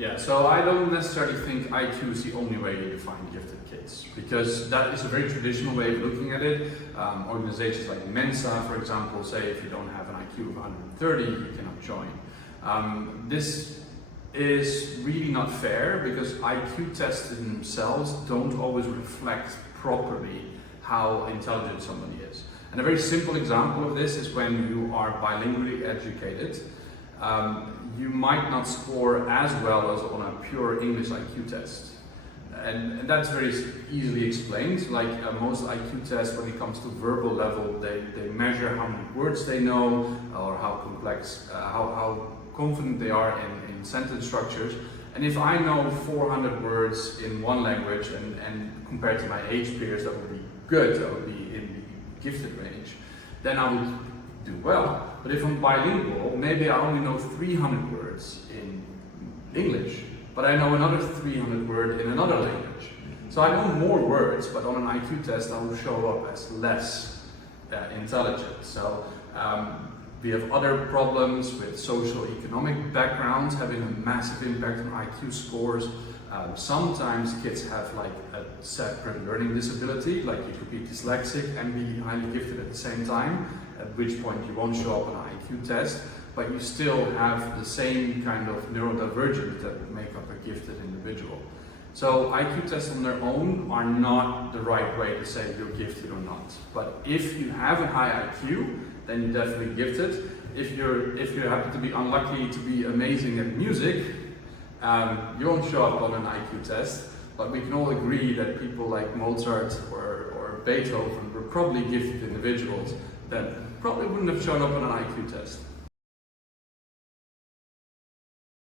Yeah, so I don't necessarily think IQ is the only way you define gifted kids, because that is a very traditional way of looking at it. Organizations like Mensa, for example, say if you don't have an IQ of 130, you cannot join. This is really not fair, because IQ tests in themselves don't always reflect properly how intelligent somebody is. And a very simple example of this is when you are bilingually educated. You might not score as well as on a pure English IQ test. And that's very easily explained. Like most IQ tests, when it comes to verbal level, they measure how many words they know, or how complex, how confident they are in sentence structures. And if I know 400 words in one language, and compared to my age peers, that would be good, that would be in the gifted range, then I would do well. But if I'm bilingual, maybe I only know 300 words in English, but I know another 300 words in another language. So I know more words, but on an IQ test I will show up as less intelligent. So we have other problems with socio-economic backgrounds having a massive impact on IQ scores. Sometimes kids have like a separate learning disability, like you could be dyslexic and be highly gifted at the same time, at which point you won't show up on an IQ test, but you still have the same kind of neurodivergence that make up a gifted individual. So IQ tests on their own are not the right way to say you're gifted or not. But if you have a high IQ, then you're definitely gifted. If you happen to be unlucky to be amazing at music, you won't show up on an IQ test, but we can all agree that people like Mozart or Beethoven were probably gifted individuals that probably wouldn't have shown up on an IQ test.